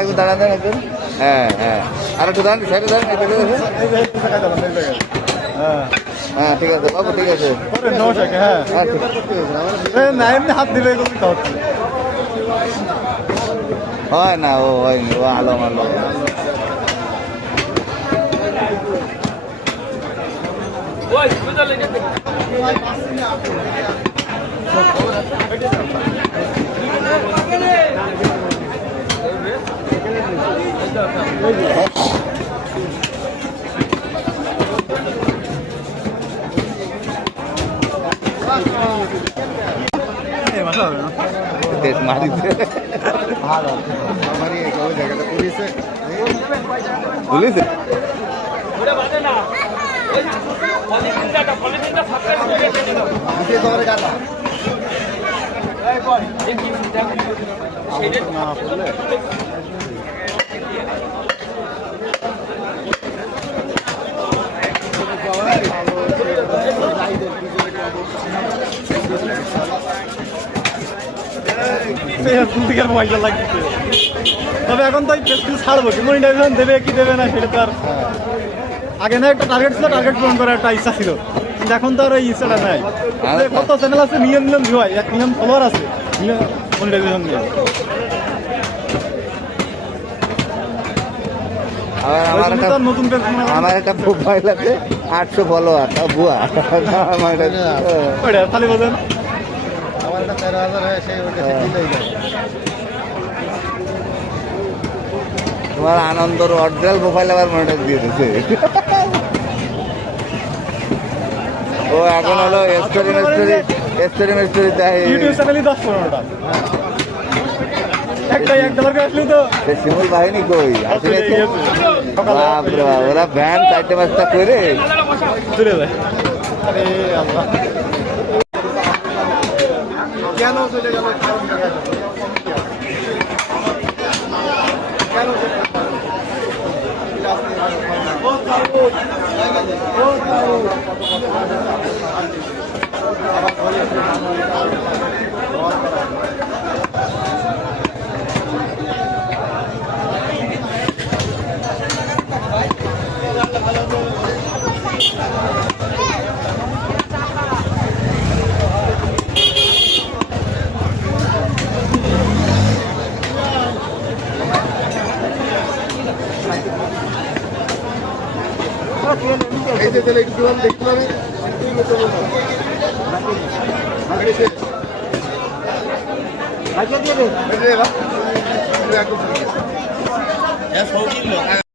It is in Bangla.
একটু দাঁড়ান দেন একটু। হ্যাঁ হ্যাঁ, আর একটু দাঁড়ান, সাইডে দাঁড়ান। হ্যাঁ ঠিক আছে বাবু, ঠিক আছে। হাত দিবে হয় না, ও হয়নি, ও আলম আলম। মারিছে ভালো, ওই জায়গাটা পুলিশে পুলিশে তবে এখন তো ছাড়বো কি মনিটাইজেশন দেবে কি দেবে না সেটা তো আর আগে না একটা টার্গেট ছিল, টার্গেট পূরণ করার একটা ইচ্ছা ছিল, কিন্তু এখন তো আর ওই ইচ্ছাটা নাই। কত চ্যানেল আছে মিলিয়ন মিলিয়ন ভিউ হয়, 1 মিলিয়ন ফলোয়ার আছে মনিটাইজেশন নিয়ে। আমার একটা মোবাইল আছে 800 ফলোয়ার, ভুয়া। খালি বোঝেন তোমার আনন্দর অরিজিনাল প্রোফাইল আবার মনিটাইজ দিয়ে দিচ্ছে। ও এখন হলো স্টোরি দেয় ইউটিউব চ্যানেলই 10-15টা। একটাই একবার আসলে তো শিমুল বাহিনী কই আসলে বাপরে বাপ, ওরা ভ্যান 4-5টা করে চলে যায়। আরে আল্লাহ, কেন চলে গেল? এই যে তাহলে একটু দেখতে পাবে দিয়ে